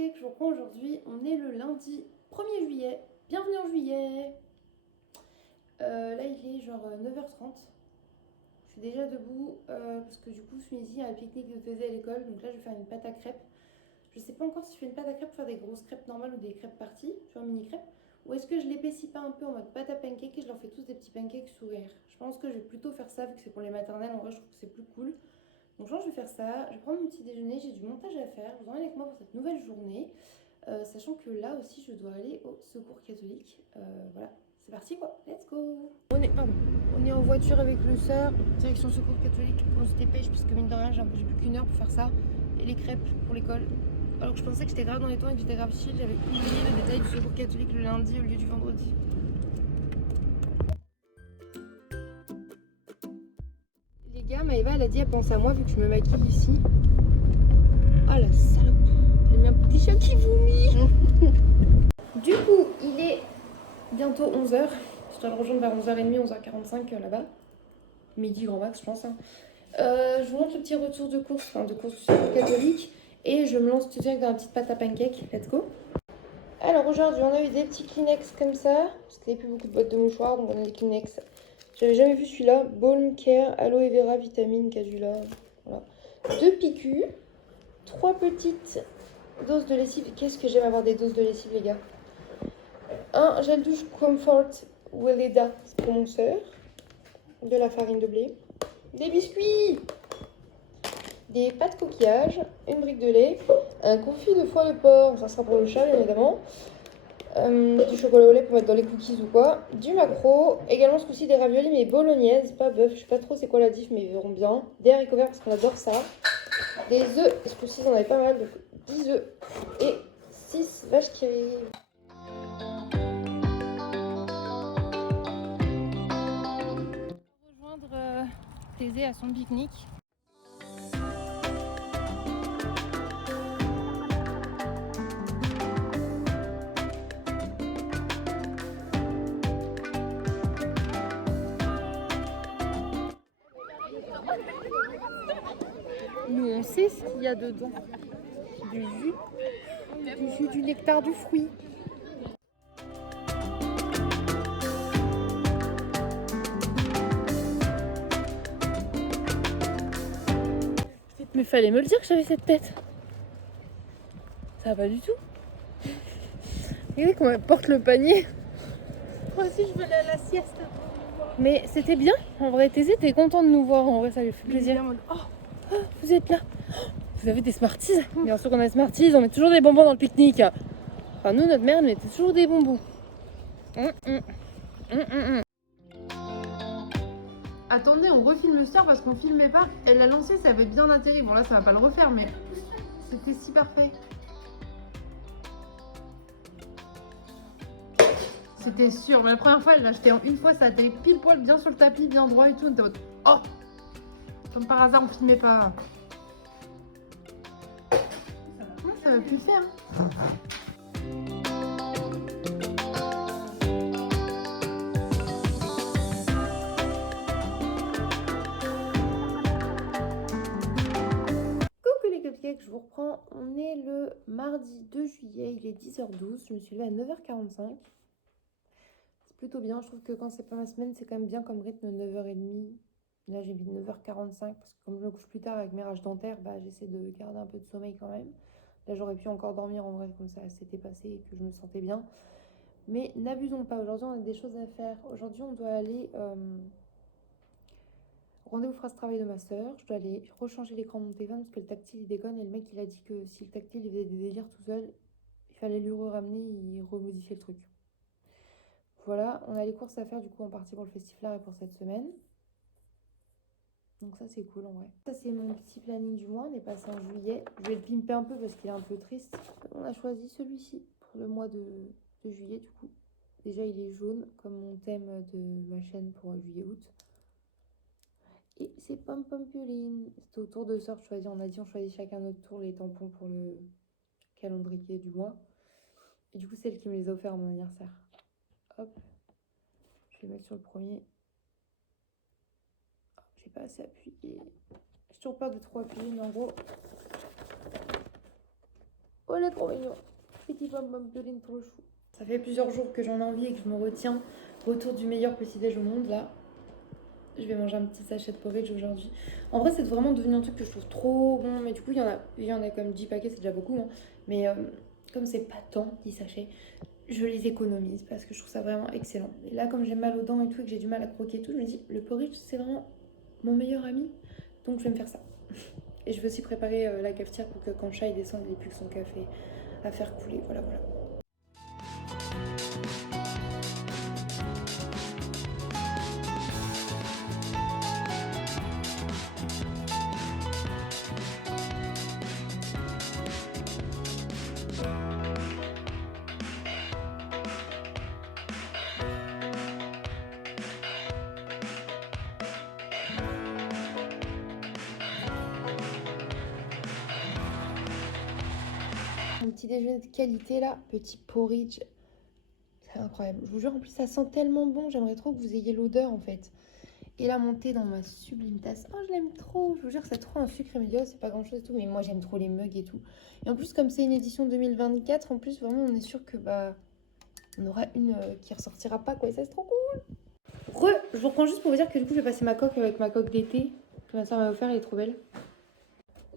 cupcakes, je vous reprends aujourd'hui. On est le lundi 1er juillet. Bienvenue en juillet. Là il est genre 9h30. Je suis déjà debout parce que du coup ce midi il y a un pique-nique de Thésée à l'école. Donc là je vais faire une pâte à crêpes. Je sais pas encore si je fais une pâte à crêpes pour faire des grosses crêpes normales ou des crêpes parties, tu vois, mini crêpes. Ou est-ce que je l'épaissis pas un peu en mode pâte à pancake et je leur fais tous des petits pancakes sourire. Je pense que je vais plutôt faire ça vu que c'est pour les maternelles. En vrai je trouve que c'est plus cool. Donc je pense que je vais faire ça. Je vais prendre mon petit déjeuner. J'ai du montage à faire. Je vous emmène avec moi pour cette nouvelle journée. Sachant que là aussi je dois aller au secours catholique. Voilà, c'est parti quoi, let's go. On est en voiture avec le sœur, direction secours catholique. On se dépêche parce que mine de rien j'ai plus qu'une heure pour faire ça. Et les crêpes pour l'école. Alors que je pensais que j'étais grave dans les temps et que j'étais grave chill, j'avais oublié le détail du secours catholique le lundi au lieu du vendredi. Les gars, Maëva elle a dit elle pense à moi vu que je me maquille ici. Oh la salope, j'ai mis un petit chat qui vomit. Du coup, il est bientôt 11h. Je dois le rejoindre vers 11h30, 11h45 là-bas. Midi grand max, je pense. Je vous montre le petit retour de course, enfin de course du secours catholique. Et je me lance tout de suite dans la petite pâte à pancake. Let's go. Alors aujourd'hui, on a eu des petits Kleenex comme ça. Parce qu'il n'y avait plus beaucoup de boîtes de mouchoirs, donc on a des Kleenex. J'avais jamais vu celui-là. Balm Care, Aloe Vera, Vitamine, Cadula. Voilà. 2 PQ. 3 petites doses de lessive. Qu'est-ce que j'aime avoir des doses de lessive, les gars. Un gel douche Comfort Weleda, c'est pour mon sœur. De la farine de blé. Des biscuits. Des pâtes coquillages. Une brique de lait. Un confit de foie de porc, ça sera pour le chat, bien évidemment. Du chocolat au lait pour mettre dans les cookies ou quoi. Du maquereau. Également ce coup-ci des raviolis, mais bolognaises, pas bœuf. Je sais pas trop c'est quoi la diff, mais ils verront bien. Des haricots verts parce qu'on adore ça. Des œufs. Ce coup-ci, on avait pas mal, donc 10 œufs. Et 6 vaches qui rient. Rejoindre Thésée à son pique-nique. Nous on sait ce qu'il y a dedans. Du jus, du nectar du fruit. Mais fallait me le dire que j'avais cette tête. Ça va pas du tout. Regardez comment elle porte le panier. Moi aussi je veux aller à la sieste. Mais c'était bien. En vrai, Thésée était content de nous voir. En vrai, ça lui fait plaisir. Oh, vous êtes là. Oh, vous avez des Smarties. Bien sûr qu'on a des Smarties. On met toujours des bonbons dans le pique-nique. Enfin, nous, notre mère, elle mettait toujours des bonbons. Attendez, on refilme le star parce qu'on filmait pas. Elle l'a lancé, ça avait bien atterri. Bon, là, ça va pas le refaire, mais c'était si parfait. C'était sûr, mais la première fois, elle l'a acheté en une fois, ça a été pile poil bien sur le tapis, bien droit et tout. On était en mode, oh! Comme par hasard, on filmait pas. Non, ça va plus le faire. Coucou les cupcakes, je vous reprends. On est le mardi 2 juillet, il est 10h12. Je me suis levée à 9h45. C'est plutôt bien, je trouve que quand c'est pas ma semaine, c'est quand même bien comme rythme 9h30. Là, j'ai mis 9h45 parce que comme je me couche plus tard avec mes rages dentaires, bah, j'essaie de garder un peu de sommeil quand même. Là, j'aurais pu encore dormir en vrai, comme ça s'était passé et que je me sentais bien. Mais n'abusons pas, aujourd'hui, on a des choses à faire. Aujourd'hui, on doit aller... Rendez-vous phrase travail de ma soeur. Je dois aller rechanger l'écran de mon téléphone parce que le tactile, il déconne. Et le mec, il a dit que si le tactile, il faisait des délires tout seul, il fallait lui ramener et remodifier le truc. Voilà, on a les courses à faire du coup en partie pour le Festiflard et pour cette semaine. Donc ça c'est cool en vrai. Ça c'est mon petit planning du mois, on est passé en juillet. Je vais le pimper un peu parce qu'il est un peu triste. On a choisi celui-ci pour le mois de juillet du coup. Déjà il est jaune comme mon thème de ma chaîne pour juillet-août. Et c'est Pom Pompuline. C'était au tour de sort choisi. On a dit on choisit chacun notre tour les tampons pour le calendrier du mois. Et du coup c'est elle qui me les a offerts à mon anniversaire. Hop. Je vais mettre sur le premier. J'ai pas assez appuyé. J'ai toujours peur de trop appuyer, mais en gros. Oh, il est trop mignon. Petit pomme pudding trop chou. Ça fait plusieurs jours que j'en ai envie et que je me retiens autour du meilleur petit-déj au monde, là. Je vais manger un petit sachet de porridge aujourd'hui. En vrai, c'est vraiment devenu un truc que je trouve trop bon. Mais du coup, il y en a comme 10 paquets, c'est déjà beaucoup. Hein. Mais comme c'est pas tant, 10 sachets, je les économise parce que je trouve ça vraiment excellent. Et là, comme j'ai mal aux dents et tout, et que j'ai du mal à croquer et tout, je me dis, le porridge, c'est vraiment mon meilleur ami. Donc, je vais me faire ça. Et je vais aussi préparer la cafetière pour que quand Chat descende, il ait plus que son café à faire couler. Voilà, voilà. Un petit déjeuner de qualité là, petit porridge, c'est incroyable. Je vous jure, en plus ça sent tellement bon, j'aimerais trop que vous ayez l'odeur en fait. Et la montée dans ma sublime tasse, oh je l'aime trop, je vous jure c'est trop un sucre immédiat, c'est pas grand chose et tout, mais moi j'aime trop les mugs et tout. Et en plus comme c'est une édition 2024, en plus vraiment on est sûr que bah on aura une qui ressortira pas quoi, et ça c'est trop cool. Je vous reprends juste pour vous dire que du coup je vais passer ma coque avec ma coque d'été que ma soeur m'a offert, elle est trop belle.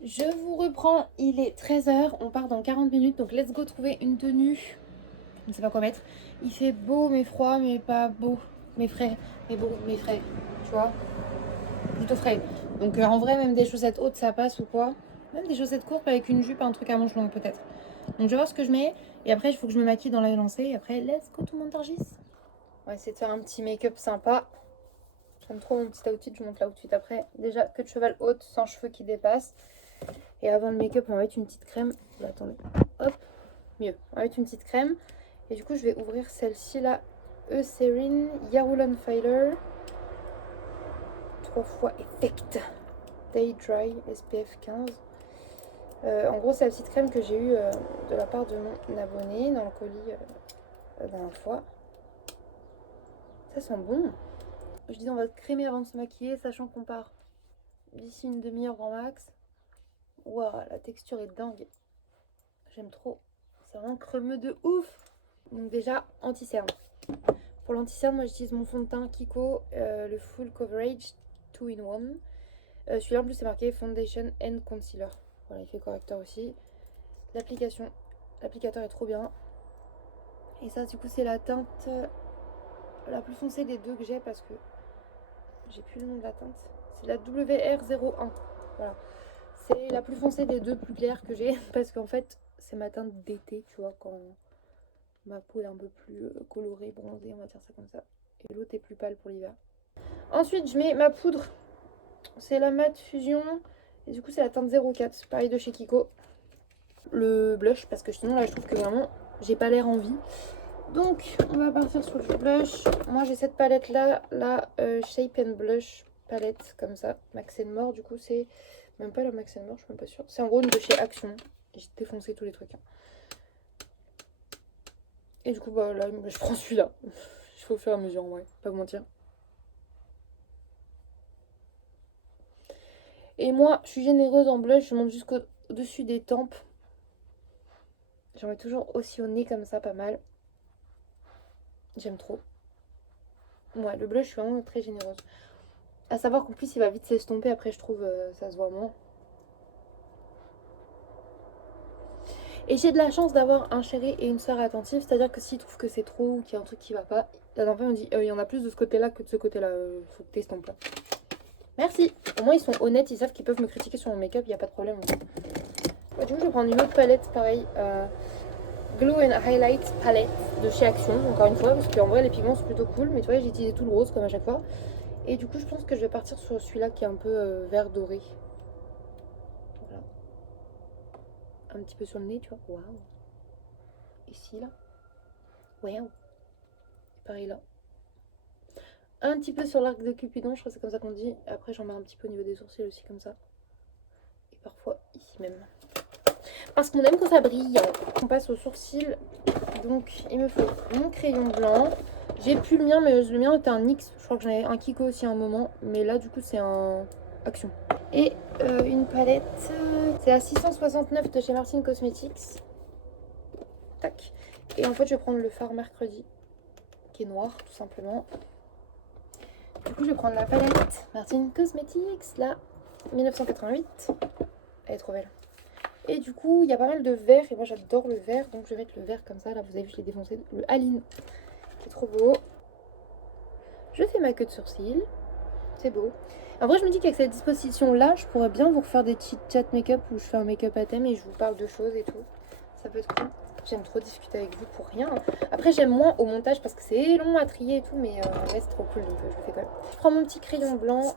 Je vous reprends, il est 13h, on part dans 40 minutes, donc let's go trouver une tenue. Je ne sais pas quoi mettre. Il fait beau mais froid, mais pas beau, mais frais, mais beau, mais frais, tu vois. Plutôt frais. Donc en vrai, même des chaussettes hautes, ça passe ou quoi. Même des chaussettes courtes avec une jupe, un truc à manches longues peut-être. Donc je vais voir ce que je mets, et après il faut que je me maquille dans la lancée, et après let's go tout le monde targis. On va essayer de faire un petit make-up sympa. J'aime trop mon petit outfit, je monte l'outfit après. Déjà, queue de cheval haute, sans cheveux qui dépassent. Et avant le make-up, on va mettre une petite crème. Là, attendez, hop, mieux. On va mettre une petite crème. Et du coup, je vais ouvrir celle-ci là. Eucerin Hyaluron Filer. 3 fois Effect. Day Dry SPF 15. En gros, c'est la petite crème que j'ai eue de la part de mon abonné dans le colis la dernière fois. Ça sent bon. Je dis on va crémer avant de se maquiller, sachant qu'on part d'ici une demi-heure grand max. Waouh, la texture est dingue. J'aime trop. C'est vraiment crémeux de ouf. Donc déjà, anti-cerne. Pour l'anti-cerne, moi j'utilise mon fond de teint Kiko, le Full Coverage 2-in-1. Celui-là en plus c'est marqué Foundation and Concealer. Voilà, il fait correcteur aussi. L'applicateur est trop bien. Et ça du coup c'est la teinte la plus foncée des deux que j'ai parce que j'ai plus le nom de la teinte. C'est la WR01. Voilà. C'est la plus foncée des deux plus claires que j'ai parce qu'en fait c'est ma teinte d'été, tu vois, quand ma peau est un peu plus colorée, bronzée, on va dire ça comme ça. Et l'autre est plus pâle pour l'hiver. Ensuite je mets ma poudre. C'est la Matte Fusion. Et du coup c'est la teinte 04. Pareil de chez Kiko. Le blush parce que sinon là je trouve que vraiment j'ai pas l'air en vie. Donc on va partir sur du blush. Moi j'ai cette palette là, la Shape and Blush palette comme ça. Max More, du coup c'est même pas la Max More, je suis même pas sûre. C'est en gros une de chez Action. J'ai défoncé tous les trucs. Hein. Et du coup bah là je prends celui-là. Je fais au fur et à mesure en vrai, pas vous mentir. Et moi je suis généreuse en blush, je monte jusqu'au-dessus des tempes. J'en mets toujours aussi au nez comme ça, pas mal. J'aime trop. Ouais, le blush, je suis vraiment très généreuse. À savoir qu'en plus, il va vite s'estomper. Après, je trouve, ça se voit moins. Et j'ai de la chance d'avoir un chéri et une soeur attentive. C'est-à-dire que s'ils trouvent que c'est trop ou qu'il y a un truc qui va pas, la dernière fois, on dit il y en a plus de ce côté-là que de ce côté-là. Faut que t'estompes là. Merci. Au moins, ils sont honnêtes. Ils savent qu'ils peuvent me critiquer sur mon make-up. Il n'y a pas de problème. Ouais, du coup, je vais prendre une autre palette, pareil. Glow and Highlight palette de chez Action, encore une fois, parce qu'en vrai les pigments sont plutôt cool, mais tu vois j'ai utilisé tout le rose comme à chaque fois. Et du coup je pense que je vais partir sur celui-là qui est un peu vert doré. Voilà. Un petit peu sur le nez, tu vois. Waouh. Ici là. Waouh. Pareil là. Un petit peu sur l'arc de Cupidon, je crois que c'est comme ça qu'on dit. Après j'en mets un petit peu au niveau des sourcils aussi comme ça. Et parfois ici même. Parce qu'on aime quand ça brille. On passe aux sourcils. Donc il me faut mon crayon blanc. J'ai plus le mien, mais le mien était un NYX. Je crois que j'en avais un Kiko aussi à un moment. Mais là du coup c'est un Action. Et une palette. C'est à 669 de chez Martin Cosmetics. tac. Et en fait, je vais prendre le fard mercredi, qui est noir, tout simplement. Du coup, je vais prendre la palette Martin Cosmetics, là, 1988. Elle est trop belle. Et du coup, il y a pas mal de verre, et moi j'adore le vert, donc je vais mettre le vert comme ça. Là, vous avez vu, je l'ai défoncé, le Aline, qui est trop beau. Je fais ma queue de sourcils, c'est beau. En vrai, je me dis qu'avec cette disposition-là, je pourrais bien vous refaire des chit chat make-up où je fais un make-up à thème et je vous parle de choses et tout. Ça peut être cool. J'aime trop discuter avec vous pour rien. Après, j'aime moins au montage parce que c'est long à trier et tout, mais ouais, c'est trop cool, donc je le fais quand même. Je prends mon petit crayon blanc.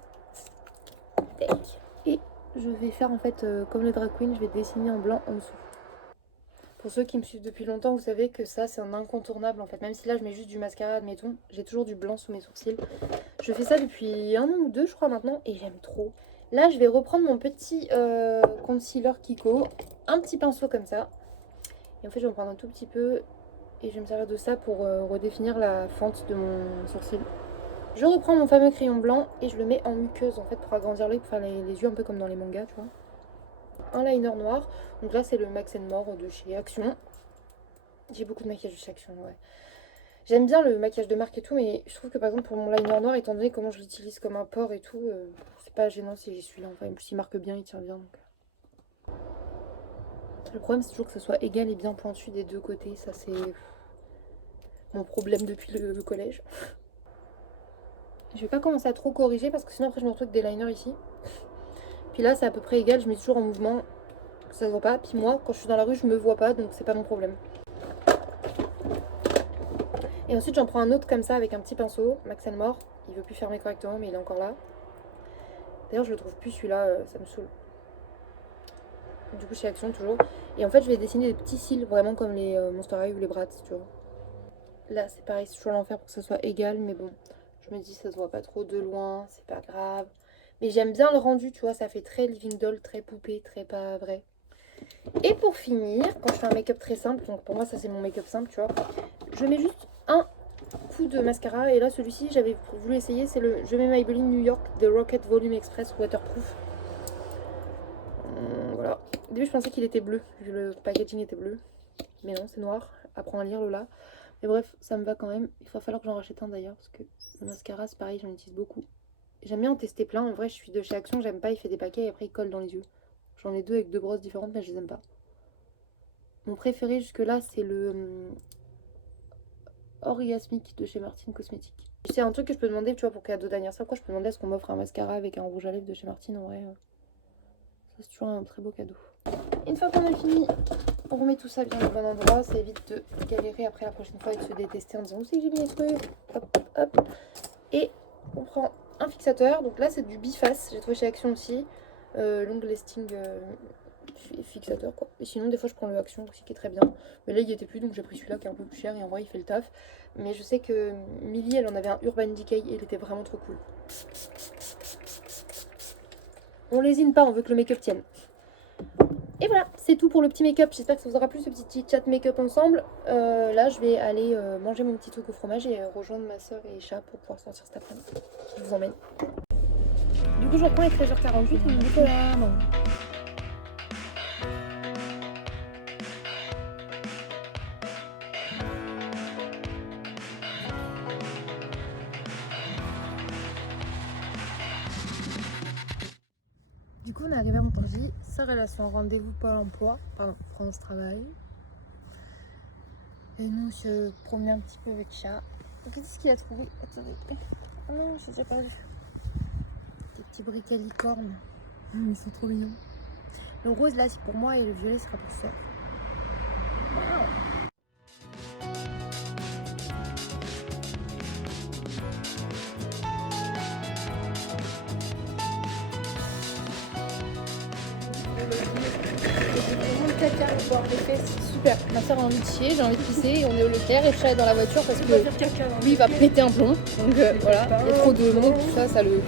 Et je vais faire en fait comme le drag queen, je vais dessiner en blanc en dessous. Pour ceux qui me suivent depuis longtemps, vous savez que ça c'est un incontournable en fait. Même si là je mets juste du mascara, admettons, j'ai toujours du blanc sous mes sourcils. Je fais ça depuis 1 an ou 2 je crois maintenant et j'aime trop. Là je vais reprendre mon petit concealer Kiko, un petit pinceau comme ça. Et en fait je vais en prendre un tout petit peu et je vais me servir de ça pour redéfinir la fente de mon sourcil. Je reprends mon fameux crayon blanc et je le mets en muqueuse en fait pour agrandir l'œil, pour faire les yeux un peu comme dans les mangas, tu vois. Un liner noir, donc là c'est le Max More de chez Action. J'ai beaucoup de maquillage de chez Action, ouais. J'aime bien le maquillage de marque et tout, mais je trouve que par exemple pour mon liner noir, étant donné comment je l'utilise comme un port et tout, c'est pas gênant si j'y suis là. Enfin, en plus il marque bien, il tient bien. Donc. Le problème c'est toujours que ce soit égal et bien pointu des deux côtés, ça c'est mon problème depuis le collège. Je vais pas commencer à trop corriger parce que sinon après je me retrouve avec des liners ici. Puis là c'est à peu près égal, je mets toujours en mouvement, ça se voit pas. Puis moi quand je suis dans la rue je me vois pas donc c'est pas mon problème. Et ensuite j'en prends un autre comme ça avec un petit pinceau, Max More. Il veut plus fermer correctement mais il est encore là. D'ailleurs je le trouve plus celui-là, ça me saoule. Du coup chez Action toujours. Et en fait je vais dessiner des petits cils vraiment comme les Monster High ou les Bratz, tu vois. Là c'est pareil, c'est toujours l'enfer pour que ça soit égal mais bon. Je me dis ça se voit pas trop de loin, c'est pas grave. Mais j'aime bien le rendu, tu vois, ça fait très living doll, très poupée, très pas vrai. Et pour finir, quand je fais un make-up très simple, donc pour moi ça c'est mon make-up simple, tu vois, je mets juste un coup de mascara. Et là celui-ci j'avais voulu essayer, c'est le Je mets Maybelline New York The Rocket Volume Express Waterproof. Voilà. Au début je pensais qu'il était bleu, vu le packaging était bleu. Mais non, c'est noir, apprends à lire le là. Mais bref, ça me va quand même. Il va falloir que j'en rachète un d'ailleurs, parce que le mascara c'est pareil, j'en utilise beaucoup. J'aime bien en tester plein. En vrai, je suis de chez Action, j'aime pas, il fait des paquets et après il colle dans les yeux. J'en ai 2 avec 2 brosses différentes, mais je les aime pas. Mon préféré jusque-là, c'est le Orgasmic de chez Martin Cosmetics. C'est un truc que je peux demander, tu vois, pour cadeau d'anniversaire. Quoi, je peux demander à ce qu'on m'offre un mascara avec un rouge à lèvres de chez Martin. En vrai, ça c'est toujours un très beau cadeau. Une fois qu'on a fini, on remet tout ça bien au bon endroit. Ça évite de galérer après la prochaine fois et de se détester en disant où c'est que j'ai mis les trucs. Hop, hop. Et on prend un fixateur. Donc là, c'est du biface. J'ai trouvé chez Action aussi. Long lasting fixateur, quoi. Et sinon, des fois, je prends le Action aussi qui est très bien. Mais là, il n'y était plus, donc j'ai pris celui-là qui est un peu plus cher. Et en vrai, il fait le taf. Mais je sais que Millie, elle en avait un Urban Decay et il était vraiment trop cool. On lésine pas, on veut que le make-up tienne. Et voilà, c'est tout pour le petit make-up. J'espère que ça vous aura plu ce petit chat make-up ensemble. Là, je vais aller manger mon petit truc au fromage et rejoindre ma soeur et Chat pour pouvoir sortir cet après-midi. Je vous emmène. Du coup, je reprends à 13h48 et je me dis que là, non. Du coup, on est arrivé à Montargis. Sœur, elle a son rendez-vous Pôle emploi, pardon, France Travail. Et nous, on se promenait un petit peu avec Chat. Qu'est-ce qu'il a trouvé? Attendez. Oh non, je ne sais pas vu. Des petits briquets licornes. Ils sont trop mignons. Le rose, là, c'est pour moi et le violet sera pour Sœur. Wow. C'est super. Ma soeur a envie de chier, j'ai envie de pisser, on est au Leclerc et Chat est dans la voiture parce que lui il va péter un plomb. Donc voilà, il y a trop de monde, tout ça, ça le.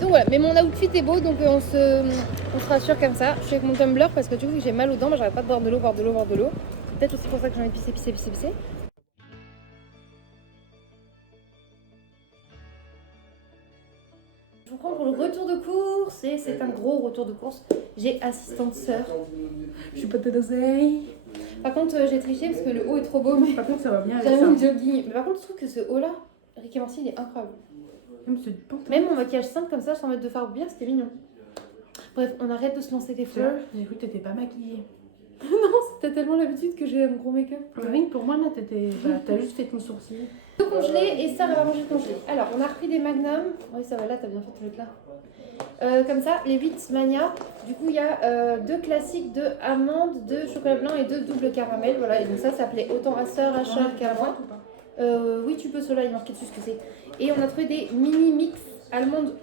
Donc voilà, mais mon outfit est beau donc on se rassure comme ça. Je suis avec mon tumbler parce que du coup j'ai mal aux dents, mais j'arrête pas de boire de l'eau, boire de l'eau, boire de l'eau. C'est peut-être aussi pour ça que j'ai envie de pisser. Je vous prends pour le retour de course et c'est un gros retour de course. J'ai assistante sœur. Je suis pas de d'oseille. Par contre, j'ai triché parce que le haut est trop beau, mais Par contre, ça va bien avec j'avais ça. mis le jogging. Mais par contre, je trouve que ce haut-là, Rick et Morty, il est incroyable. Même c'est du pantalon. Même mon maquillage simple comme ça, sans mettre de fard bien, c'était mignon. Bref, on arrête de se lancer des fleurs. J'ai cru que t'étais pas maquillée. Non, c'était tellement l'habitude que j'ai un gros make-up. Rien que pour moi, là, t'as juste fait ton sourcil. Le congelé et ça, on va manger le congelé. Alors, on a repris des magnums. Oui, ça va là, t'as bien fait de mettre là. Comme ça, les 8 Mania. Du coup, il y a 2 classiques, 2 amandes, 2 chocolat blanc et 2 double caramel. Voilà, et donc ça s'appelait autant Acer, Asher qu'Amande. Oui, tu peux, cela, il est marqué dessus ce que c'est. Et on a trouvé des mini mix amandes,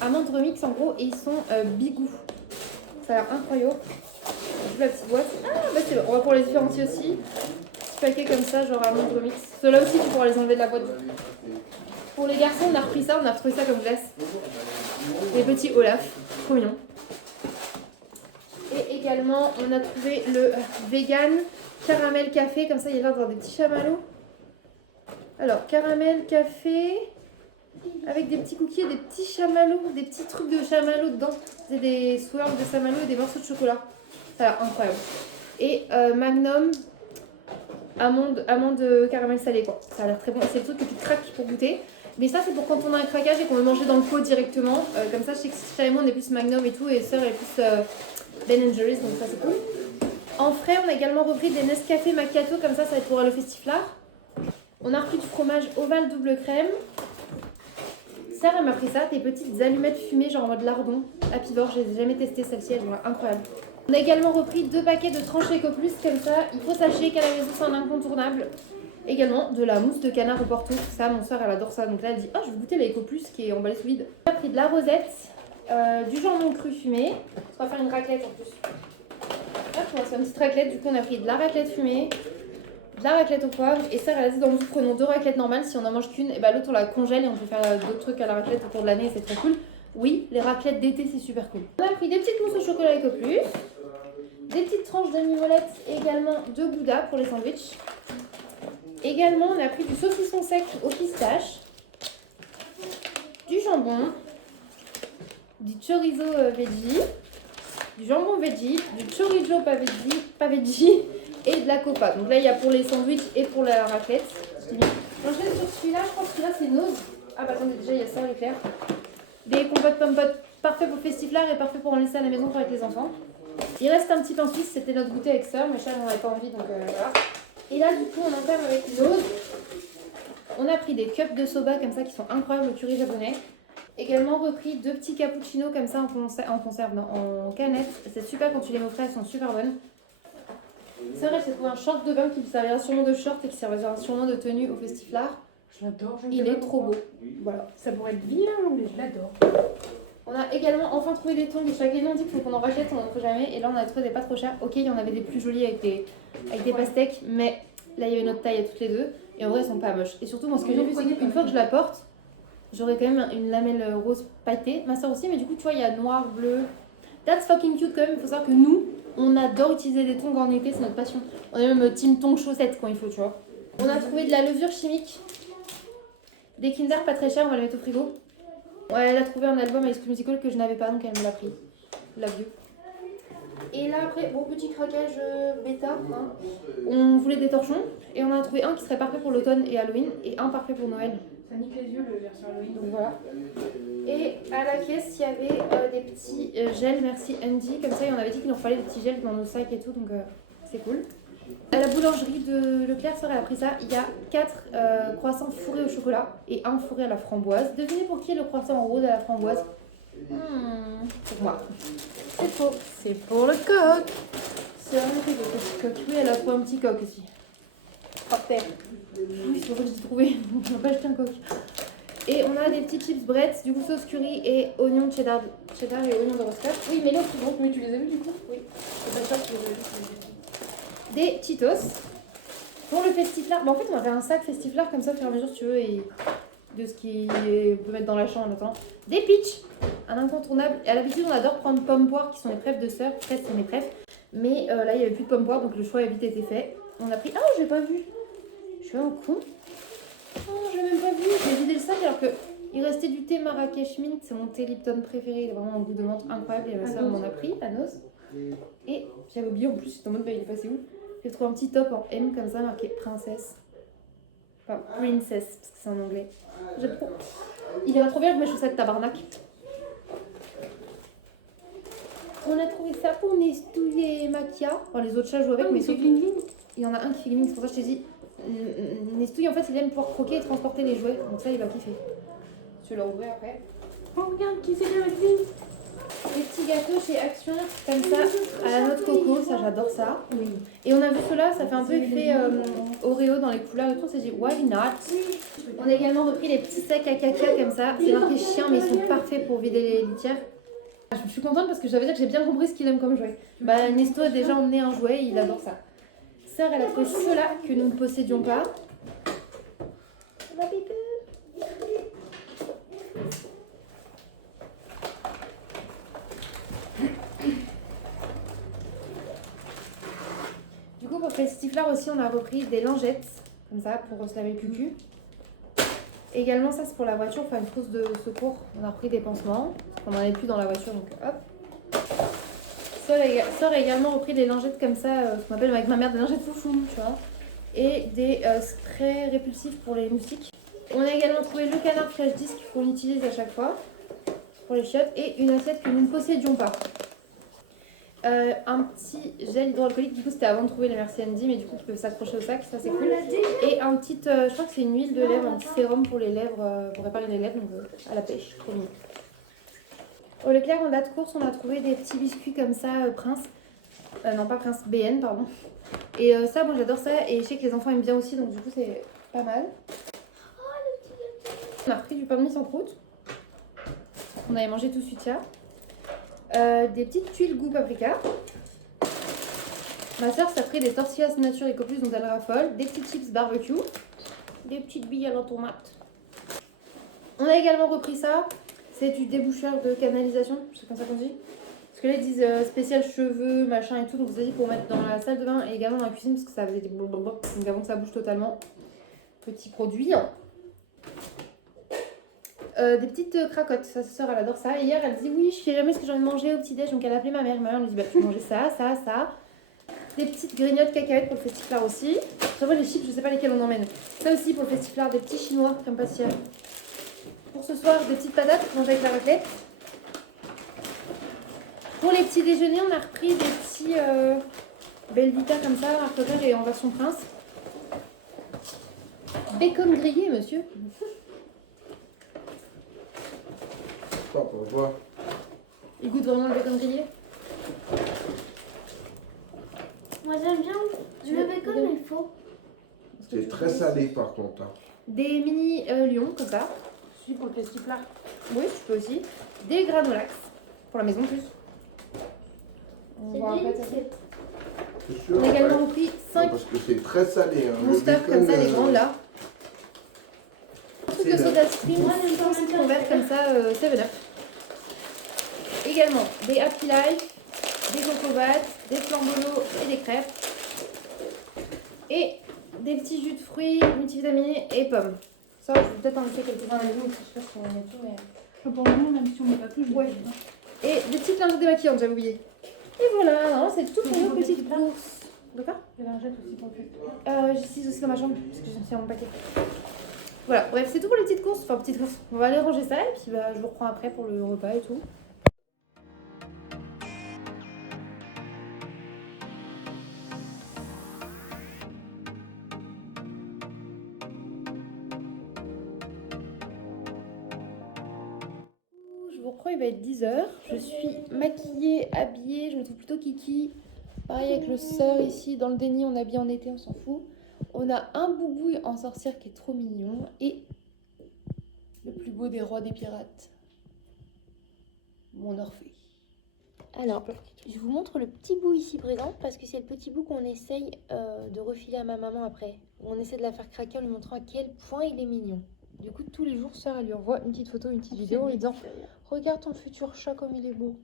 amandes remix en gros, et ils sont bigou. Ça a l'air incroyable. Je la petite boîte. Ah, bah c'est bon, on va pouvoir les différencier aussi. Petit paquet comme ça, genre amandes remix. Ceux-là aussi, tu pourras les enlever de la boîte. Pour les garçons, on a repris ça, on a retrouvé ça comme glace. Les petits Olaf, trop mignon. Et également, on a trouvé le vegan caramel café, comme ça il y a l'air d'avoir des petits chamallows. Alors, caramel café avec des petits cookies et des petits chamallows, des petits trucs de chamallows dedans. C'est des swirls de chamallows et des morceaux de chocolat. Ça a l'air incroyable. Et Magnum amande caramel salé quoi. Ça a l'air très bon. C'est le truc que tu craques pour goûter. Mais ça c'est pour quand on a un craquage et qu'on veut manger dans le pot directement. Comme ça je sais que Chat et moi on est plus Magnum et tout et Sœur est plus Ben Jerry's donc ça c'est cool. En frais on a également repris des Nescafé Macchiato comme ça va être pour le festiflard. On a repris du fromage ovale double crème. Sœur elle m'a pris ça, des petites allumettes fumées genre en mode lardon. Happy Door, je les ai jamais testées celles-ci, elles sont incroyables. On a également repris 2 paquets de tranches Eco Plus comme ça. Il faut sachez qu'à la maison c'est un incontournable. Également de la mousse de canard au Porto. Ça, mon soeur elle adore ça. Donc là elle dit oh je vais goûter la Eco Plus qui est emballée sous vide. On a pris de la rosette, du jambon cru fumé. On va faire une raclette en plus. Hop, on va faire une petite raclette. Du coup on a pris de la raclette fumée, de la raclette au poivre. Et ça elle a dit dans le nous prenons 2 raclettes normales. Si on en mange qu'une, et bah l'autre on la congèle et on peut faire d'autres trucs à la raclette au cours de l'année et c'est très cool. Oui, les raclettes d'été c'est super cool. On a pris des petites mousses au chocolat Eco Plus. Des petites tranches de mimolette également de Gouda pour les sandwichs. Également, on a pris du saucisson sec au pistache, du jambon, du chorizo veggie, du jambon veggie, du chorizo pas veggie et de la copa. Donc là, il y a pour les sandwichs et pour la raclette. J'enchaîne sur celui-là, je pense que là c'est Nose. Ah bah attendez, déjà il y a ça, l'éclair. Des compotes pommes-potes, parfait pour le festiflard et parfait pour en laisser à la maison pour avec les enfants. Il reste un petit pain suisse, c'était notre goûter avec Sœur, mais Chat n'en avait pas envie donc voilà. Et là du coup on enterre avec Nose. On a pris des cups de soba comme ça qui sont incroyables au curry japonais. Également repris 2 petits cappuccinos comme ça en conserve, non, en canette. C'est super quand tu les mets au frais, elles sont super bonnes. C'est vrai, j'ai trouvé un short de bain qui servira sûrement de short et qui servira sûrement de tenue au festiflard. J'adore. Il est trop beau. Voilà. Ça pourrait être vilain, mais je l'adore. On a également enfin trouvé des tongs. Chaque année on dit qu'il faut qu'on en rachète, on n'en trouve jamais. Et là on a trouvé des pas trop chers. Ok, il y en avait des plus jolis avec des pastèques, mais là il y avait notre taille à toutes les deux. Et en vrai elles sont pas moches. Et surtout moi ce que j'ai vu c'est qu'une fois que je la porte, j'aurai quand même une lamelle rose pailletée. Ma soeur aussi, mais du coup tu vois il y a noir, bleu. That's fucking cute quand même. Il faut savoir que nous on adore utiliser des tongs en été, c'est notre passion. On est même team tongs chaussettes quand il faut, tu vois. On a trouvé de la levure chimique. Des Kinder pas très chers, on va les mettre au frigo. Ouais, elle a trouvé un album High School Musical que je n'avais pas, donc elle me l'a pris. La vieux. Et là après, bon petit craquage bêta. Hein. On voulait des torchons et on en a trouvé un qui serait parfait pour l'automne et Halloween et un parfait pour Noël. Ça nique les yeux le version Halloween. Donc voilà. Et à la caisse, il y avait des petits gels, merci Andy. Comme ça, on avait dit qu'il nous fallait des petits gels dans nos sacs et tout, donc c'est cool. À la boulangerie de Leclerc, Sœur, elle a pris ça. Il y a 4 croissants fourrés au chocolat et un fourré à la framboise. Devinez pour qui est le croissant en rose à la framboise? Pour moi. C'est faux. C'est pour le coq. C'est un petit coq. Oui, elle a trouvé un petit coq aussi. Par terre. Oui, c'est pour ça que j'ai trouvé. On n'a pas acheté un coq. Et on a des petits chips Bretz, du coup sauce curry et oignons cheddar et oignons de Roscoff. Oui, mais l'autre, donc, mais tu les as vus du coup? Oui. C'est pas ça que je les ai vus. Des Cheetos pour le festiflard. Bah en fait on va faire un sac festiflard comme ça au fur et à mesure si tu veux et de ce qu'on peut mettre dans la chambre en attendant. Des peach, un incontournable. Et à l'habitude on adore prendre pommes poires qui sont les préfs de Sœur. Fraises c'est mes préfs. Mais là il n'y avait plus de pommes poires donc le choix a vite été fait. On a pris... Ah j'ai pas vu. Je suis un con. Oh je l'ai même pas vu. J'ai vidé le sac alors que il restait du thé Marrakech Mint. C'est mon thé Lipton préféré. Il a vraiment un goût de menthe incroyable et ma soeur m'en a pris à Nos. Et j'avais oublié en plus, j'étais en mode bah il est passé où? J'ai trouvé un petit top en M comme ça, marqué princesse. Enfin, princess, parce que c'est en anglais. J'aime trop. Il ira trop bien avec mes chaussettes tabarnak. On a trouvé ça pour Nestou et Makia. Enfin, les autres chats jouent avec, mais sauf il y en a un qui fait gling, c'est pour ça que je t'ai dit. Nestou, en fait, il aime pouvoir croquer et transporter les jouets. Donc ça, il va kiffer. Tu l'as ouvert après. Oh, regarde qui c'est la vie. Les petits gâteaux chez Action, comme ça, à la noix de coco, ça j'adore ça. Oui. Et on a vu cela, ça fait un peu effet Oreo dans les couleurs et tout, on s'est dit why not. On a également repris les petits sacs à caca comme ça, c'est marqué chien mais ils sont parfaits pour vider les litières. Je suis contente parce que j'avais dit que j'ai bien compris ce qu'il aime comme jouet. Bah Nesto a déjà emmené un jouet, il adore ça. Sœur, elle a trouvé ceux-là que nous ne possédions pas. Ma bébé. Du coup, pour Festiflard aussi, on a repris des lingettes, comme ça, pour se laver le cul. Également, ça c'est pour la voiture, enfin une trousse de secours. On a repris des pansements. On n'en avait plus dans la voiture, donc hop. Sœur a également repris des lingettes comme ça, ce qu'on appelle avec ma mère des lingettes foufou, tu vois. Et des sprays répulsifs pour les moustiques. On a également trouvé le canard flash disc qu'on utilise à chaque fois pour les chiottes et une assiette que nous ne possédions pas. Un petit gel hydroalcoolique, du coup c'était avant de trouver les Merci Andy, mais du coup qui peuvent s'accrocher au sac, ça c'est cool. Et un petit, je crois que c'est une huile de lèvres, un petit sérum pour les lèvres, pour réparer les lèvres, donc à la pêche, trop mignon. Au Leclerc, en date de course, on a trouvé des petits biscuits comme ça, Prince, non pas Prince, BN, pardon. Et ça, moi j'adore ça, et je sais que les enfants aiment bien aussi, donc du coup c'est pas mal. On a repris du pain de mie sans croûte, on avait mangé tout de suite ça. Des petites tuiles goût paprika. Ma soeur s'est pris des tortillas nature Eco Plus dont elle raffole, des petites chips barbecue, des petites billes à la tomate. On a également repris ça, c'est du déboucheur de canalisation, je sais pas ça qu'on dit. Parce que là ils disent spécial cheveux, machin et tout, donc vous avez dit pour mettre dans la salle de bain et également dans la cuisine parce que ça faisait des blablabla, donc avant que ça bouge totalement. Petit produit. Des petites cracottes, sa sœur elle adore ça. Et hier elle dit oui je sais jamais ce que j'ai envie de manger au petit déj, donc elle a appelé ma mère. Ma mère lui dit bah tu peux manger ça, ça, ça. Des petites grignottes cacahuètes pour le Festiflard aussi. Après moi les chips je sais pas lesquelles on emmène. Ça aussi pour le Festiflard, des petits chinois comme pâtissière. Pour ce soir des petites patates pour manger avec la raclette. Pour les petits déjeuners on a repris des petits Belvita comme ça, marque Leclerc et en version Prince. Bacon grillé monsieur. Pourquoi? Il goûte vraiment le bacon grillé. Moi j'aime bien le bacon, mais il faut. C'est très salé par contre. Hein. Des mini lions comme ça. Je suis pour le Festiflard. Oui, tu peux aussi. Des granolax pour la maison en plus. On C'est voit un peu ça. délicieux. C'est sûr. On a également repris 5 Parce que c'est très salé. Hein. monsters comme ça, les grands là. Un truc de c'est soda stream, citron vert comme ça, 7-Up. Également des Happy Life, des cocobats, des flambolo et des crêpes. Et des petits jus de fruits multivitaminés et pommes. Ça, je vais peut-être en laisser quelques-uns à la maison, je sais pas si on va mettre tout, mais... Pour le moment, même si on met pas tout, je Ouais. Et des petites lingettes démaquillantes, j'avais oublié. Et voilà, non, c'est tout pour nos petites courses. D'accord. Les lingettes aussi pour le Festiflard. J'ai 6 aussi dans ma chambre, parce que j'ai aussi mon paquet. Voilà, bref, c'est tout pour les petites courses. Enfin, petites courses. On va aller ranger ça et puis bah, je vous reprends après pour le repas et tout. Je vous reprends, il va être 10h. Je suis maquillée, habillée, je me trouve plutôt kiki. Pareil avec le sœur ici, dans le déni, on habille en été, on s'en fout. On a un boubouille en sorcière qui est trop mignon et le plus beau des rois des pirates, mon Orphée. Alors, je vous montre le petit bout ici présent parce que c'est le petit bout qu'on essaye de refiler à ma maman après. On essaie de la faire craquer en lui montrant à quel point il est mignon. Du coup, tous les jours, sœur, elle lui envoie une petite photo, une petite vidéo en lui disant « Regarde ton futur chat comme il est beau ».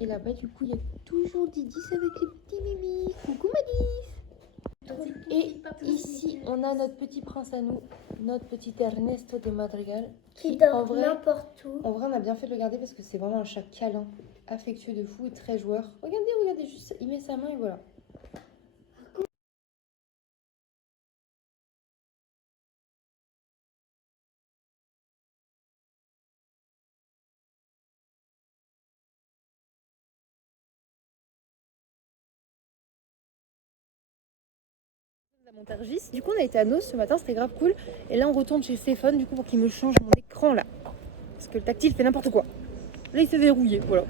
Et là-bas, du coup, il y a toujours Didis avec les petits bébés. Coucou Madis. Et ici, on a notre petit prince à nous, notre petit Ernesto de Madrigal. Qui en dort vrai, n'importe où. En vrai, on a bien fait de le garder parce que c'est vraiment un chat câlin, affectueux de fou et très joueur. Regardez, regardez, juste, il met sa main et voilà. À Montargis. Du coup, on a été à Nos ce matin, c'était grave cool. Et là, on retourne chez Stéphane du coup pour qu'il me change mon écran là. Parce que le tactile fait n'importe quoi. Là, il s'est verrouillé, voilà.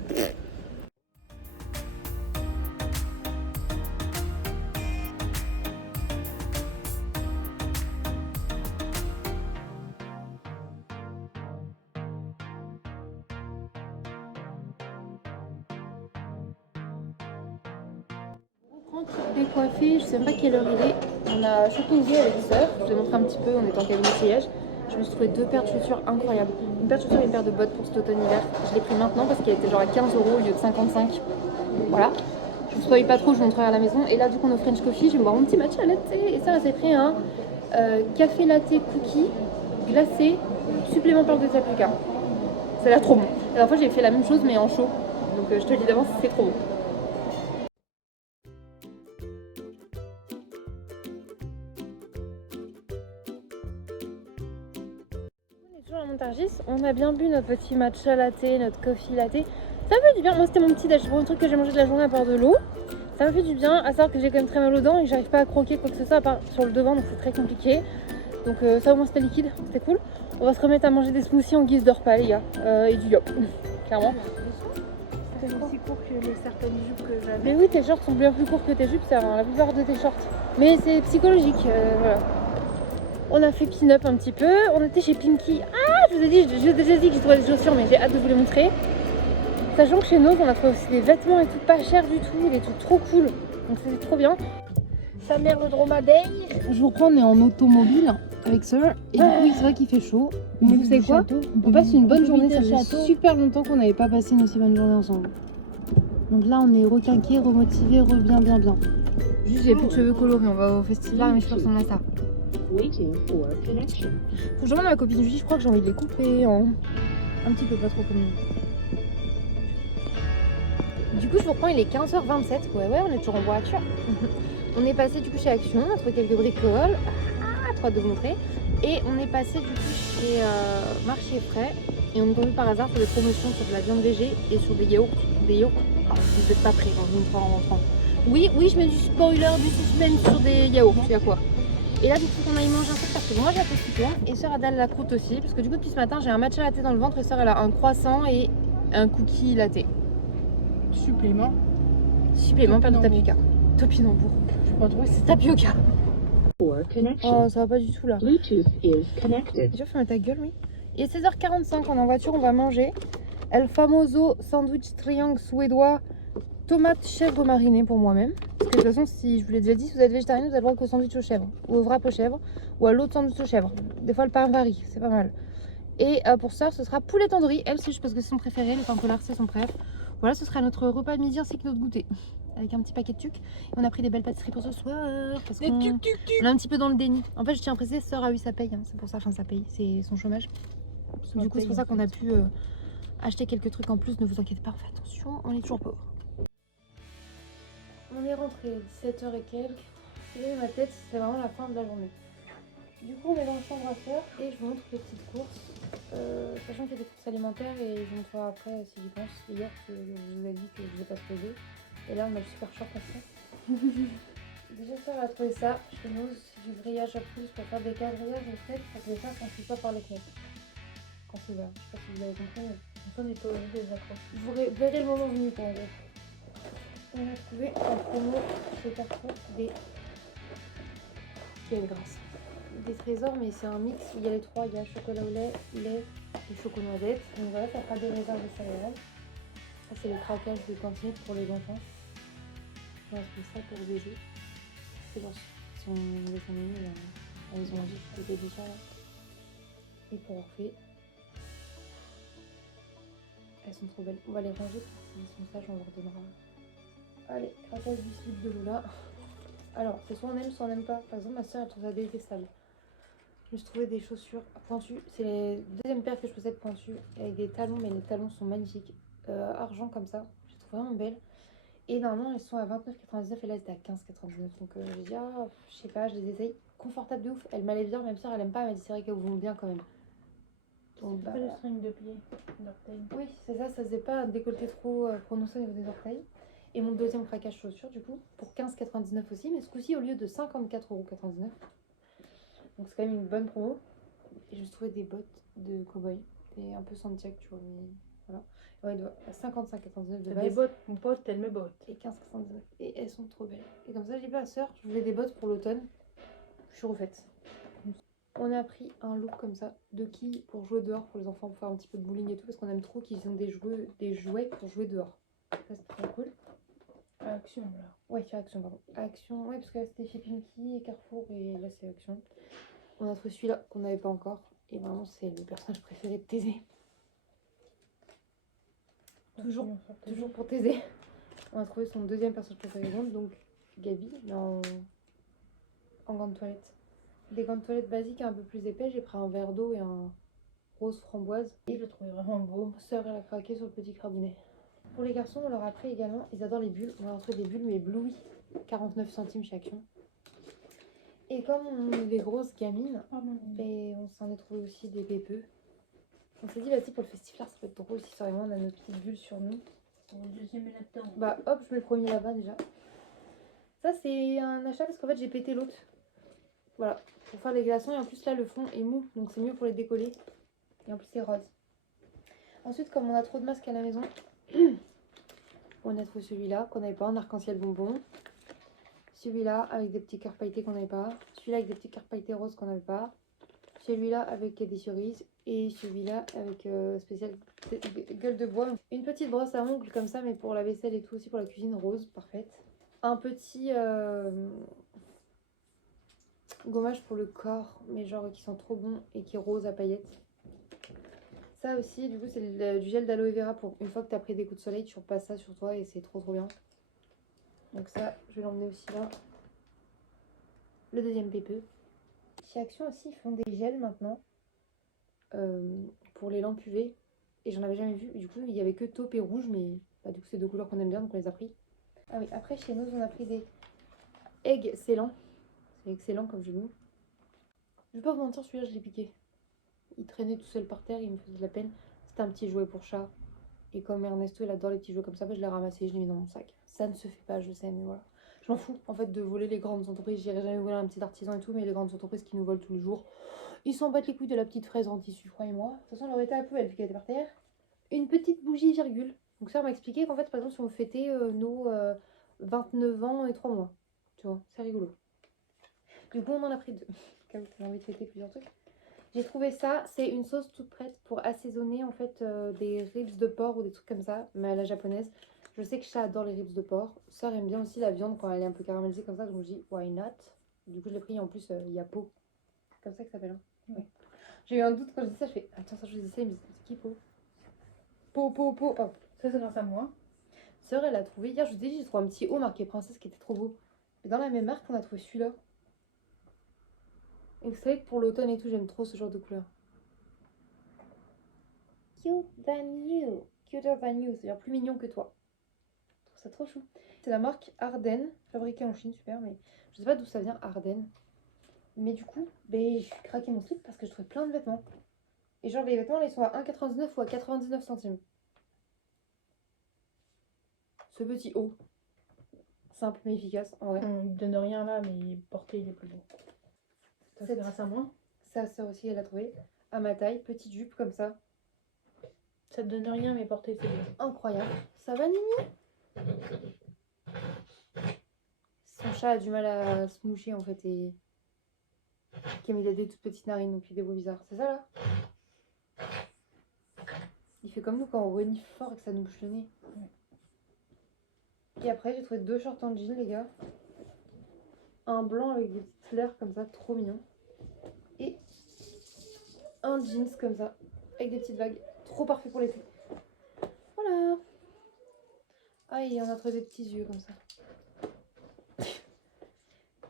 Décoiffée, je sais même pas quelle heure il est. On a shoppingé avec sœur, je vous ai montré un petit peu, on est en cabine d'essayage. Je me suis trouvé 2 paires de chaussures incroyables. Une paire de chaussures et une paire de bottes pour cet automne-hiver. Je l'ai pris maintenant parce qu'elle était genre à 15 € au lieu de 55. Voilà. Je vous spoil pas trop, je vous montrerai à la maison. Et là, du coup, on est au French Coffee, je vais me boire mon petit matcha latte. Et ça, elle s'est pris un café latte cookie glacé, supplément de tapioca. Ça a l'air trop bon. La dernière fois, j'ai fait la même chose mais en chaud. Donc je te le dis d'avance, c'est trop bon. Toujours à Montargis, on a bien bu notre petit matcha latte, notre coffee latte. Ça me fait du bien. Moi, c'était mon petit déj. Bon, un truc que j'ai mangé de la journée à part de l'eau. Ça me fait du bien. À savoir que j'ai quand même très mal aux dents et que j'arrive pas à croquer quoi que ce soit à part sur le devant, donc c'est très compliqué. Donc ça au moins c'était liquide, c'était cool. On va se remettre à manger des smoothies en guise de repas, les gars, et du yop, clairement. C'est aussi court que les certaines jupes que j'avais. Mais oui, tes shorts sont bien plus courts que tes jupes, c'est la plupart de tes shorts. Mais c'est psychologique, voilà. On a fait pin-up un petit peu, on était chez Pinky. Ah, je vous ai dit que j'ai trouvé des chaussures, mais j'ai hâte de vous les montrer. Sachant que chez nous, on a trouvé aussi des vêtements et tout pas cher du tout, des trucs trop cool. Donc c'est trop bien. Sa mère le dromadaire. Je vous reprends, on est en automobile avec Sœur. Et du coup, c'est vrai qu'il fait chaud. Mais vous savez quoi? On passe une bonne journée. Ça fait super longtemps qu'on n'avait pas passé une aussi bonne journée ensemble. Donc là, on est requinqués, remotivés, bien. Juste, j'ai plus de cheveux colorés. On va au festival, mais je ressemble à ça. Faut que je demande à ma copine Julie, je crois que j'ai envie de les couper en un petit peu, pas trop comme nous. Du coup, je vous reprends, il est 15h27. Ouais, on est toujours en voiture. On est passé du coup chez Action, on a trouvé quelques bricoles. Ah, trop hâte de vous montrer. Et on est passé du coup chez Marché Frais. Et on est tombé par hasard sur des promotions sur de la viande végé et sur des yaourts. Ah, vous n'êtes pas prêts quand je vous montre en rentrant. Oui, je mets du spoiler, du suspense sur des yaourts. Il y a quoi? Et là, du coup, on a y manger un peu parce que moi j'ai appris qui tourne. Et Sœur Adèle la croûte aussi. Parce que du coup, depuis ce matin, j'ai un matcha latte dans le ventre. Et Sœur, elle a un croissant et un cookie latte. Supplément. Pas de tapioca. Topinambour. Je sais pas trop, C'est tapioca. Oh, ça va pas du tout là. Déjà, ferme ta gueule, oui. Il est 16h45, on est en voiture, on va manger. El famoso sandwich triangle suédois, tomate chèvre marinée pour moi-même. Parce que de toute façon, si je vous l'ai déjà dit, si vous êtes végétarien, vous avez le droit qu'au sandwich aux chèvres, ou au wrap aux chèvres, ou à l'autre sandwich aux chèvres. Des fois, le pain varie, c'est pas mal. Et pour Sœur, ce sera poulet tandoori. Elle, c'est juste parce que c'est son préféré, les pains polars, c'est son préf. Voilà, ce sera notre repas de midi ainsi que notre goûter. Avec un petit paquet de tucs. Et on a pris des belles pâtisseries pour ce soir. Parce qu'on est un petit peu dans le déni. En fait, je tiens à préciser, Sœur a eu sa paye. Hein. C'est pour ça, enfin, sa paye, c'est son chômage. Du coup, c'est pour ça qu'on a pu acheter quelques trucs en plus. Ne vous inquiétez pas, on fait attention, on est toujours pauvres. On est rentré 17h et quelques. Et ma tête, c'est vraiment la fin de la journée. Du coup, on est dans la chambre à Sœur et je vous montre les petites courses. Sachant qu'il y a des courses alimentaires et je vous montrerai après si j'y pense. Hier, je vous ai dit que je ne vais pas se poser. Et là, on a le super short après. Déjà, Sœur a trouvé ça. Chez nous, c'est du grillage à plus pour faire des quadrillages en fait. Pour que les fins ne pas par les fenêtres. Quand c'est vert. Je sais pas si vous avez compris, mais On n'est pas obligé des accroches. vous verrez le moment venu pour en gros. On a trouvé en promo chez Carrefour des. Quelle grâce. Des trésors, mais c'est un mix où il y a les trois, il y a chocolat au lait et choconoisette. Donc voilà, ça fera des réserves de céréales. Ça c'est le craquage de cantine pour les enfants. Voilà, c'est ça pour le bébé. C'est bon, si on les a mis, elles ont dit que c'était déjà là. Et pour Orphée, elles sont trop belles. On va les ranger, s'ils sont sages, on leur donnera. Allez, craquage du slip de Lola. Alors, c'est soit on aime pas. Par exemple, ma soeur, elle trouve ça détestable. Je me suis trouvé des chaussures pointues. C'est les deuxième paire que je possède pointues. Avec des talons, mais les talons sont magnifiques. Argent comme ça. Je les trouve vraiment belles. Et normalement, elles sont à 29,99 et là, elles étaient à 15,99. Donc, j'ai dit, ah, je sais pas, je les essaye. Confortable de ouf. Elle m'allait bien, même soeur, elle aime pas. Elle m'a dit, c'est vrai qu'elles vous vont bien quand même. Donc, Pas le string de pied, d'orteil. oui, c'est ça, ça faisait pas un décolleté trop prononcé au niveau des orteils. Et mon deuxième craquage chaussures, du coup, pour 15,99 aussi, mais ce coup-ci au lieu de 54,99 €. Donc c'est quand même une bonne promo. Et je me suis trouvé des bottes de cow-boy. Et un peu Santiago, tu vois, mais voilà. Ouais, elle doit à 55,99 de T'as base. des bottes, mon pote, elle me botte. Et 15,99. Et elles sont trop belles. Et comme ça, j'ai dit à la sœur, je voulais des bottes pour l'automne. Je suis refaite. On a pris un look comme ça, de quilles pour jouer dehors pour les enfants, pour faire un petit peu de bowling et tout, parce qu'on aime trop qu'ils ont des jouets pour jouer dehors. Ça, c'est trop cool. Action, là. Ouais, sur Action, pardon. Action, ouais, parce que là, c'était chez Pinky et Carrefour, et là, c'est Action. On a trouvé celui-là qu'on n'avait pas encore, et vraiment, c'est le personnage préféré de Thésée. Toujours pour Thésée. On a trouvé son deuxième personnage préféré, donc Gabi, mais en gants de toilette. Des gants de toilette basiques un peu plus épais, j'ai pris un verre d'eau et un rose framboise. Et je le trouvais vraiment beau. Ma soeur, elle a craqué sur le petit crabounet. Pour les garçons, on leur a pris également, ils adorent les bulles. On leur a pris des bulles, mais Bluey, 49 centimes chez Action. Et comme on est des grosses gamines, et on s'en est trouvé aussi des pépeux. On s'est dit, vas-y, pour le festival, ça peut être drôle si sur on a nos petites bulles sur nous. Le deuxième est là-dedans. Bah hop, je mets le premier là-bas déjà. Ça, c'est un achat parce qu'en fait, j'ai pété l'autre. Voilà, pour faire les glaçons. Et en plus, là, le fond est mou, donc c'est mieux pour les décoller. Et en plus, c'est rose. Ensuite, comme on a trop de masques à la maison, on a trouvé celui-là qu'on n'avait pas en arc-en-ciel bonbon. Celui-là avec des petits cœurs pailletés qu'on n'avait pas. Celui-là avec des petits cœurs pailletés roses qu'on n'avait pas. Celui-là avec des cerises. Et celui-là avec spécial gueule de bois. Une petite brosse à ongles comme ça, mais pour la vaisselle et tout aussi, pour la cuisine, rose, parfaite. Un petit gommage pour le corps, mais genre qui sont trop bons et qui rose à paillettes. Ça aussi, du coup, c'est du gel d'aloe vera pour une fois que tu as pris des coups de soleil, tu repasses ça sur toi et c'est trop bien. Donc ça, je vais l'emmener aussi là. Le deuxième pépeux. Chez Action aussi, ils font des gels maintenant pour les lampes UV. Et j'en avais jamais vu. Du coup, il n'y avait que taupe et rouge, mais bah, du coup, c'est deux couleurs qu'on aime bien, donc on les a pris. Ah oui, après, chez nous, on a pris des eggs scellants. C'est excellent comme jeu de mots. Je vais pas vous mentir, celui-là, je l'ai piqué. Il traînait tout seul par terre, il me faisait de la peine. C'était un petit jouet pour chat. Et comme Ernesto, il adore les petits jouets comme ça, bah, je l'ai ramassé, je l'ai mis dans mon sac. Ça ne se fait pas, je sais, mais voilà. Je m'en fous, en fait, de voler les grandes entreprises. J'irai jamais voler un petit artisan et tout, mais les grandes entreprises qui nous volent tous les jours, ils s'en battent les couilles de la petite fraise en tissu, croyez-moi. De toute façon, elle aurait été à la poubelle, vu qu'elle était par terre. Une petite bougie virgule. Donc ça, on m'a expliqué qu'en fait, par exemple, si on fêtait nos 29 ans et 3 mois. Tu vois, c'est rigolo. Du coup, on en a pris deux. Comme tu as envie de fêter plusieurs trucs. J'ai trouvé ça, c'est une sauce toute prête pour assaisonner en fait des ribs de porc ou des trucs comme ça, mais à la japonaise. Je sais que chat adore les ribs de porc. Sœur aime bien aussi la viande quand elle est un peu caramélisée comme ça, donc je me dis why not. Du coup je l'ai pris, en plus il y a peau. C'est comme ça que ça s'appelle. Hein. Ouais. J'ai eu un doute quand je dis ça, je fais attends, ça je dis ça, il me dit c'est qui peau? Peau. Oh. Ça c'est grâce à moi. Sœur elle a trouvé, hier je vous ai dit j'ai trouvé un petit haut marqué princesse qui était trop beau. Et dans la même marque on a trouvé celui-là. Et vous savez que pour l'automne et tout, j'aime trop ce genre de couleur. Cute than you. Cuter than you, c'est-à-dire plus mignon que toi. Je trouve ça trop chou. C'est la marque Arden, fabriquée en Chine, super, mais je sais pas d'où ça vient, Arden. Mais du coup, j'ai craqué mon slip parce que je trouvais plein de vêtements. Et genre les vêtements, là, ils sont à 1,99 ou à 99 centimes. Ce petit haut. Simple mais efficace, en vrai. Il donne rien là, mais porté il est plus beau. Ça c'est grâce à moi. Sa sœur aussi, elle a trouvé. À ma taille, petite jupe comme ça. Ça te donne rien, mais porté c'est beau. Incroyable. Ça va, Nini? Son chat a du mal à se moucher en fait et Camille a des toutes petites narines donc il des bruits bizarres. C'est ça là? Il fait comme nous quand on renifle fort et que ça nous bouche le nez. Et après j'ai trouvé deux shorts en jean les gars. Un blanc avec des petites fleurs comme ça, trop mignon. Et un jeans comme ça, avec des petites vagues. Trop parfait pour l'été. Voilà. Ah, et on a trouvé des petits yeux comme ça.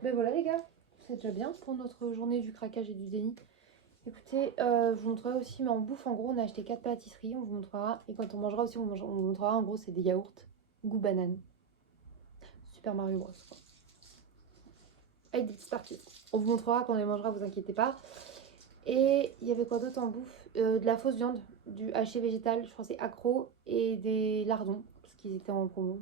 Ben voilà les gars, c'est déjà bien pour notre journée du craquage et du déni. Écoutez, je vous montrerai aussi, mais en bouffe, en gros, on a acheté 4 pâtisseries, on vous montrera. Et quand on mangera aussi, on vous montrera. En gros, c'est des yaourts, goût banane. Super Mario Bros. Quoi. Avec des petites parties. On vous montrera quand on les mangera, vous inquiétez pas. Et il y avait quoi d'autre en bouffe? De la fausse viande, du haché végétal, je crois que c'est accro, et des lardons, parce qu'ils étaient en promo.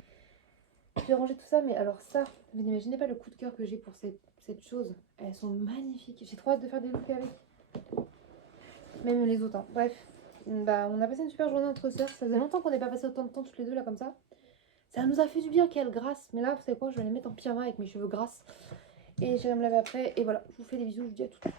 Je vais ranger tout ça, mais alors ça, vous n'imaginez pas le coup de cœur que j'ai pour cette chose. Elles sont magnifiques. J'ai trop hâte de faire des loupés avec. Même les autres. Hein. Bref, bah, on a passé une super journée entre sœurs. Ça faisait longtemps qu'on n'ait pas passé autant de temps toutes les deux là comme ça. Ça nous a fait du bien, quelle grâce. Mais là, vous savez quoi, je vais les mettre en pyjama avec mes cheveux grasses. Et j'irai me laver après. Et voilà, je vous fais des bisous, je vous dis à tout de suite.